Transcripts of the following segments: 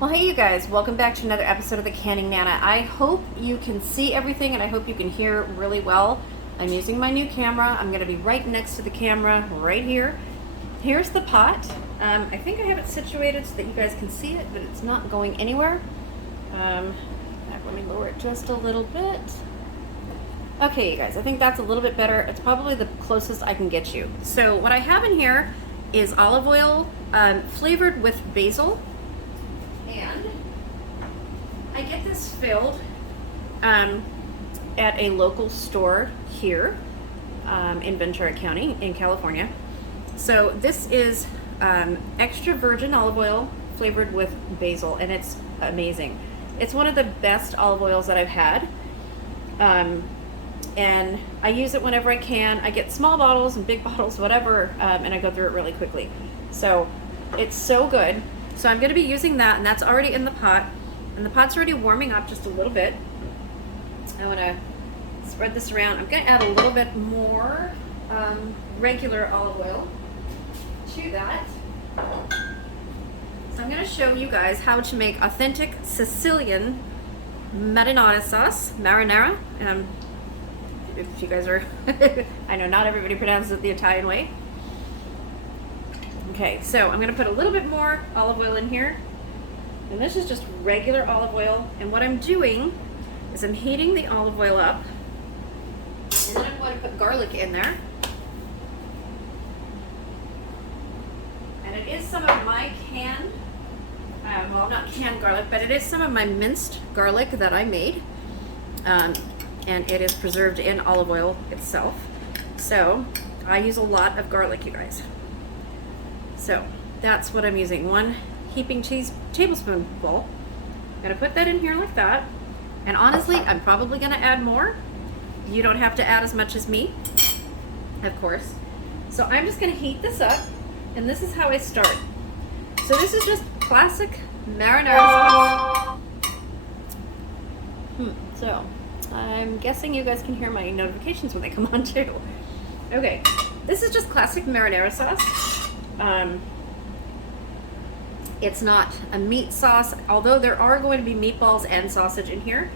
Well, hey you guys, welcome back to another episode of the Canning Nana. I hope you can see everything and I hope you can hear really well. I'm using my new camera. I'm going to be right next to the camera right here. Here's the pot. I think I have it situated so that you guys can see it, but it's not going anywhere. Let me lower it just a little bit. Okay, you guys, I think that's a little bit better. It's probably the closest I can get you. So what I have in here is olive oil flavored with basil. And I get this filled at a local store here in Ventura County in California. So this is extra virgin olive oil flavored with basil, and it's amazing. It's one of the best olive oils that I've had. And I use it whenever I can. I get small bottles and big bottles, whatever, and I go through it really quickly. So it's so good. So I'm going to be using that, and that's already in the pot. And the pot's already warming up just a little bit. I want to spread this around. I'm going to add a little bit more regular olive oil to that. So I'm going to show you guys how to make authentic Sicilian marinara sauce. Marinara. If you guys are, I know not everybody pronounces it the Italian way. Okay, so I'm going to put a little bit more olive oil in here. And this is just regular olive oil. And what I'm doing is I'm heating the olive oil up. And then I'm going to put garlic in there. And it is some of my canned, well, not canned garlic, but it is some of my minced garlic that I made. And it is preserved in olive oil itself. So I use a lot of garlic, you guys. So that's what I'm using. 1 heaping tablespoonful. I'm going to put that in here like that. And honestly, I'm probably going to add more. You don't have to add as much as me, of course. So I'm just going to heat this up. And this is how I start. So this is just classic marinara sauce. So I'm guessing you guys can hear my notifications when they come on too. Okay, this is just classic marinara sauce. It's not a meat sauce, although there are going to be meatballs and sausage in here.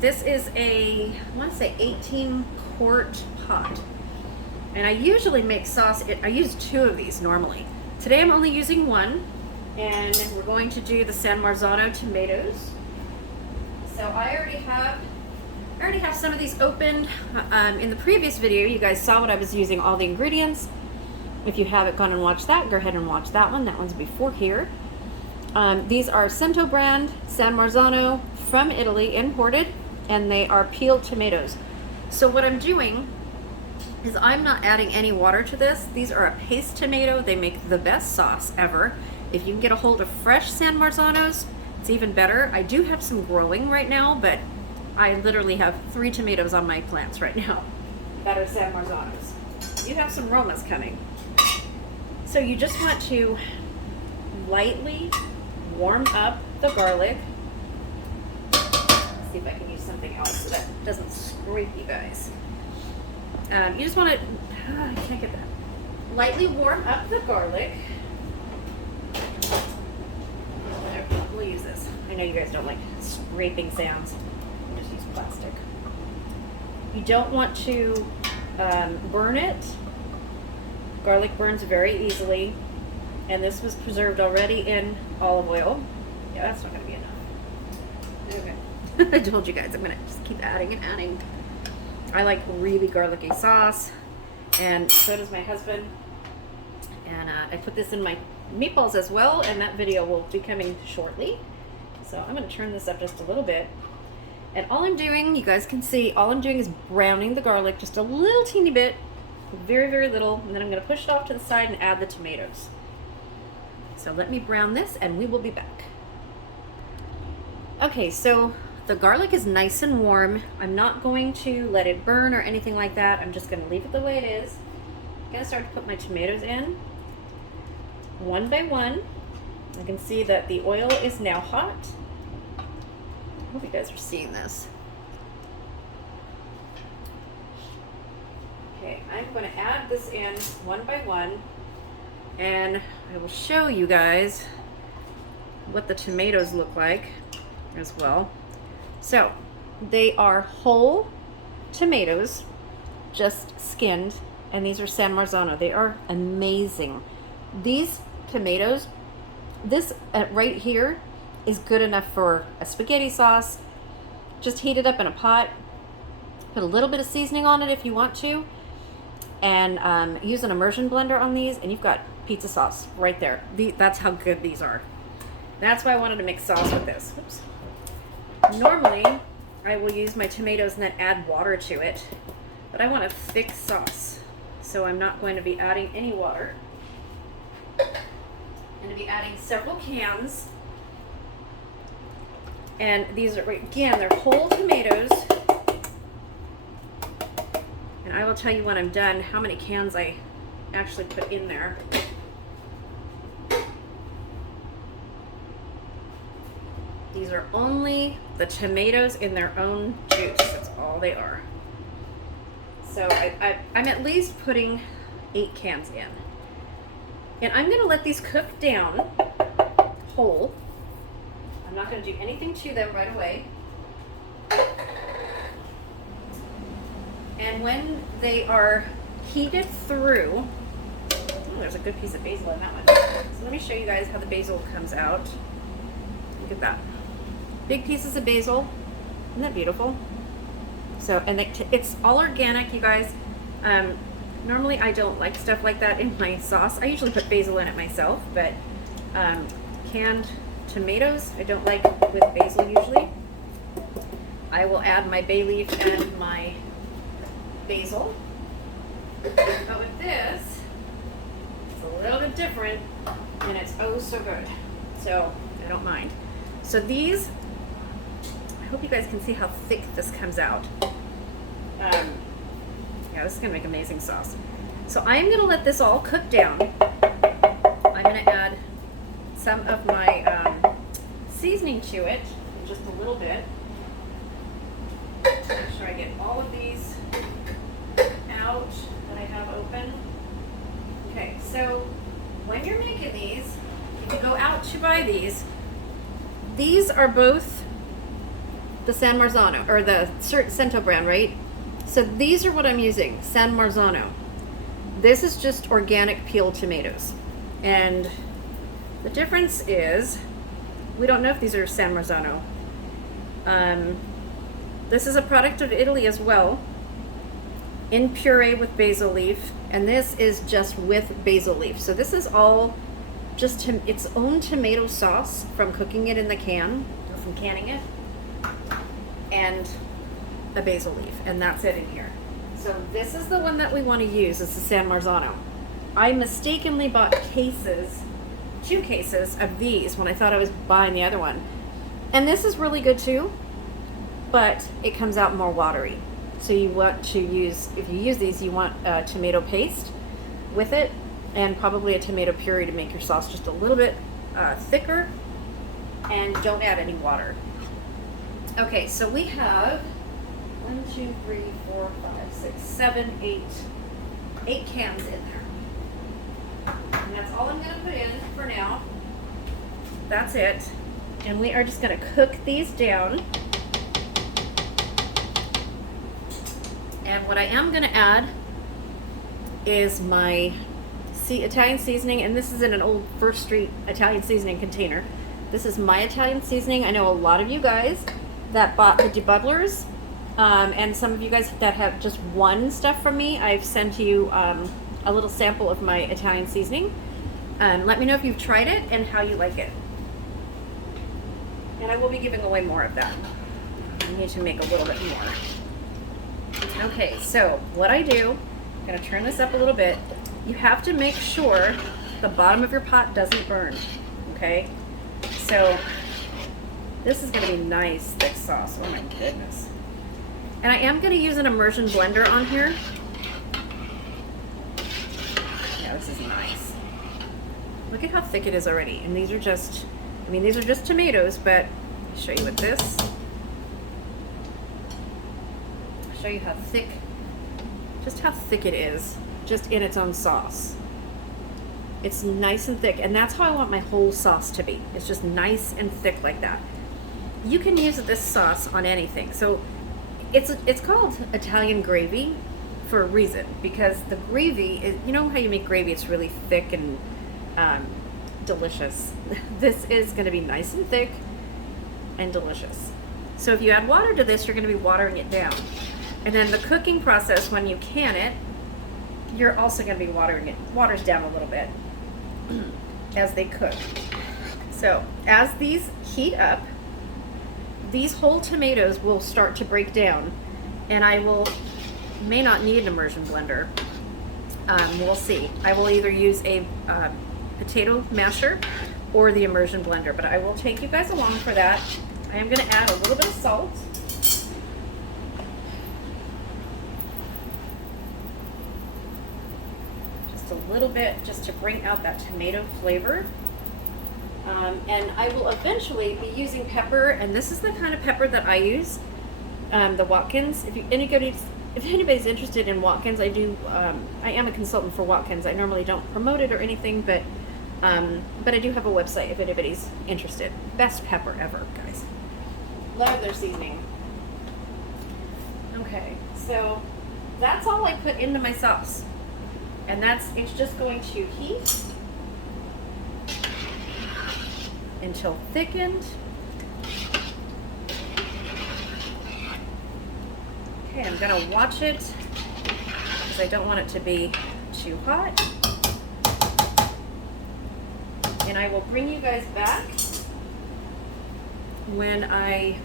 This is I want to say 18-quart pot. And I usually make sauce, I use 2 of these normally. Today I'm only using 1, and we're going to do the San Marzano tomatoes. So I already have some of these opened. In the previous video, you guys saw what I was using, all the ingredients. If you haven't gone and watched that, go ahead and watch that one. That one's before here. These are Cento brand San Marzano from Italy, imported, and they are peeled tomatoes. So what I'm doing is I'm not adding any water to this. These are a paste tomato. They make the best sauce ever. If you can get a hold of fresh San Marzanos, it's even better. I do have some growing right now, but I literally have 3 tomatoes on my plants right now that are San Marzanos. You have some Romas coming. So you just want to lightly warm up the garlic. Let's see if I can use something else so that it doesn't scrape you guys. You just want to, I can't get that. Lightly warm up the garlic. We'll use this. I know you guys don't like scraping sounds. I'll just use plastic. You don't want to burn it. Garlic burns very easily, and this was preserved already in olive oil. Yeah, that's not going to be enough. Okay. I told you guys I'm going to just keep adding and adding. I like really garlicky sauce, and so does my husband. And I put this in my meatballs as well, and that video will be coming shortly. So I'm going to turn this up just a little bit. And all I'm doing, you guys can see, all I'm doing is browning the garlic just a little teeny bit. Very, very little, and then I'm going to push it off to the side and add the tomatoes. So let me brown this and we will be back. Okay, so the garlic is nice and warm. I'm not going to let it burn or anything like that. I'm just going to leave it the way it is. I'm going to start to put my tomatoes in one by one. I can see that the oil is now hot. I hope you guys are seeing this. Okay, I'm going to add this in one by one, and I will show you guys what the tomatoes look like as well. So they are whole tomatoes, just skinned, and these are San Marzano. They are amazing. These tomatoes, this right here is good enough for a spaghetti sauce. Just heat it up in a pot, put a little bit of seasoning on it if you want to, and use an immersion blender on these, and you've got pizza sauce right there. That's how good these are. That's why I wanted to make sauce with this. Oops. Normally, I will use my tomatoes and then add water to it, but I want a thick sauce, so I'm not going to be adding any water. I'm going to be adding several cans, and these are, again, they're whole tomatoes, and I will tell you when I'm done how many cans I actually put in there. These are only the tomatoes in their own juice. That's all they are. So I'm at least putting 8 cans in. And I'm going to let these cook down whole. I'm not going to do anything to them right away. And when they are heated through, oh, there's a good piece of basil in that one. So let me show you guys how the basil comes out. Look at that. Big pieces of basil. Isn't that beautiful? So, and it's all organic, you guys. Normally I don't like stuff like that in my sauce. I usually put basil in it myself, but canned tomatoes I don't like with basil usually. I will add my bay leaf and my basil. But with this, it's a little bit different, and it's oh so good. So I don't mind. So these, I hope you guys can see how thick this comes out. Yeah, this is gonna make amazing sauce. So I'm gonna let this all cook down. I'm gonna add some of my seasoning to it, just a little bit. Make sure I get all of these out that I have open. Okay, so when you're making these, if you go out to buy these are both the San Marzano, or the Cento brand, right? So these are what I'm using, San Marzano. This is just organic peeled tomatoes. And the difference is, we don't know if these are San Marzano. This is a product of Italy as well, in puree with basil leaf, and this is just with basil leaf. So this is all just its own tomato sauce from cooking it in the can, or from canning it, and a basil leaf, and that's it in here. So this is the one that we want to use. It's the San Marzano. I mistakenly bought cases, 2 cases of these when I thought I was buying the other one. And this is really good too, but it comes out more watery. So you want to use, if you use these, you want a tomato paste with it, and probably a tomato puree to make your sauce just a little bit thicker, and don't add any water. Okay, so we have 1, 2, 3, 4, 5, 6, 7, 8 cans in there. And that's all I'm going to put in for now. That's it. And we are just going to cook these down. And what I am going to add is my Italian seasoning, and this is in an old First Street Italian seasoning container. This is my Italian seasoning. I know a lot of you guys that bought the debubblers, and some of you guys that have just won stuff from me. I've sent you a little sample of my Italian seasoning. Let me know if you've tried it and how you like it. And I will be giving away more of that. I need to make a little bit more. Okay, so what I do, I'm going to turn this up a little bit. You have to make sure the bottom of your pot doesn't burn, okay? So this is going to be nice, thick sauce. Oh my goodness. And I am going to use an immersion blender on here. Yeah, this is nice. Look at how thick it is already. And these are just, I mean, these are just tomatoes, but I'll show you with this. I'll show you how thick, just how thick it is, just in its own sauce. It's nice and thick, and that's how I want my whole sauce to be. It's just nice and thick like that. You can use this sauce on anything. So it's called Italian gravy for a reason, because the gravy is, you know how you make gravy, it's really thick and delicious. This is going to be nice and thick and delicious. So if you add water to this, you're going to be watering it down. And then the cooking process, when you can it, you're also going to be watering it, waters down a little bit as they cook. So as these heat up, these whole tomatoes will start to break down, and I may not need an immersion blender. We'll see. I will either use a potato masher or the immersion blender, but I will take you guys along for that. I am going to add a little bit of salt. Just a little bit, just to bring out that tomato flavor. And I will eventually be using pepper, and this is the kind of pepper that I use, the Watkins. If anybody's interested in Watkins, I am a consultant for Watkins. I normally don't promote it or anything, but I do have a website if anybody's interested. Best pepper ever, guys. Love their seasoning. Okay, so that's all I put into my sauce, and it's just going to heat until thickened. Okay, I'm gonna watch it because I don't want it to be too hot. And I will bring you guys back when I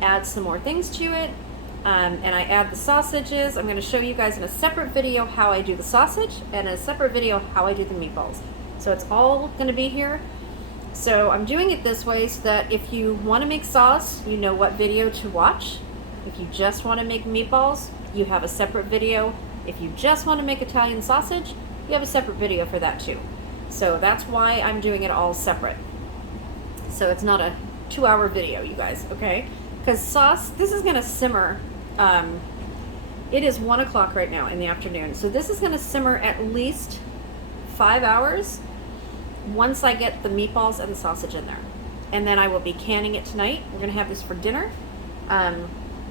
add some more things to it. And I add the sausages. I'm going to show you guys in a separate video how I do the sausage, and a separate video how I do the meatballs. So it's all going to be here. So I'm doing it this way so that if you want to make sauce, you know what video to watch. If you just want to make meatballs, you have a separate video. If you just want to make Italian sausage, you have a separate video for that too. So that's why I'm doing it all separate. So it's not a 2-hour video, you guys, okay? Because sauce, this is going to simmer. It is 1 o'clock right now in the afternoon. So this is going to simmer at least 5 hours once I get the meatballs and the sausage in there. And then I will be canning it tonight. We're going to have this for dinner.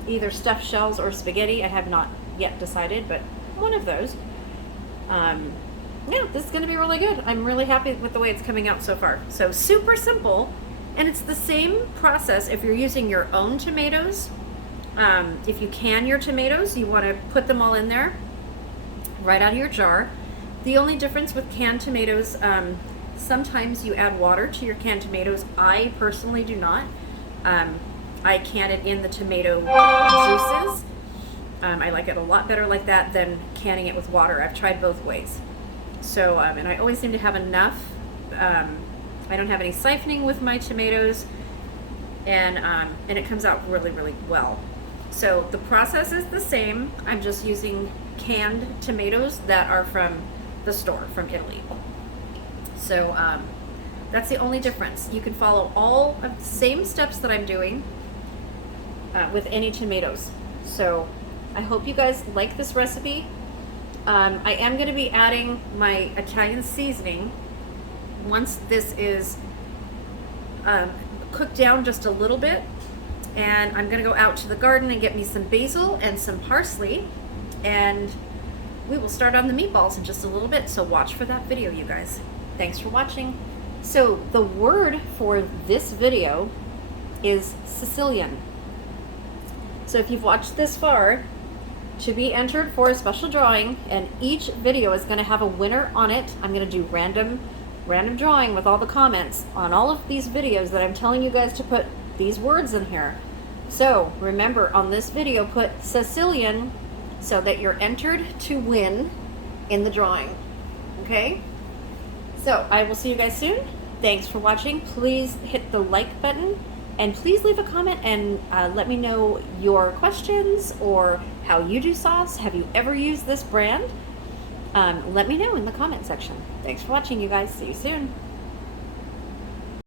Either stuffed shells or spaghetti. I have not yet decided, but one of those. Yeah, this is going to be really good. I'm really happy with the way it's coming out so far. So super simple. And it's the same process if you're using your own tomatoes. If you can your tomatoes, you want to put them all in there right out of your jar. The only difference with canned tomatoes, sometimes you add water to your canned tomatoes. I personally do not. I can it in the tomato juices. I like it a lot better like that than canning it with water. I've tried both ways. So, and I always seem to have enough. I don't have any siphoning with my tomatoes, and it comes out really, really well. So the process is the same. I'm just using canned tomatoes that are from the store, from Italy. So that's the only difference. You can follow all of the same steps that I'm doing with any tomatoes. So I hope you guys like this recipe. I am going to be adding my Italian seasoning once this is cooked down just a little bit. And I'm going to go out to the garden and get me some basil and some parsley. And we will start on the meatballs in just a little bit. So watch for that video, you guys. Thanks for watching. So the word for this video is Sicilian. So if you've watched this far, to be entered for a special drawing, and each video is going to have a winner on it. I'm going to do random drawing with all the comments on all of these videos that I'm telling you guys to put these words in here. So remember, on this video, put Sicilian so that you're entered to win in the drawing. Okay? So I will see you guys soon. Thanks for watching. Please hit the like button, and please leave a comment and let me know your questions or how you do sauce. Have you ever used this brand? Let me know in the comment section. Thanks for watching, you guys. See you soon.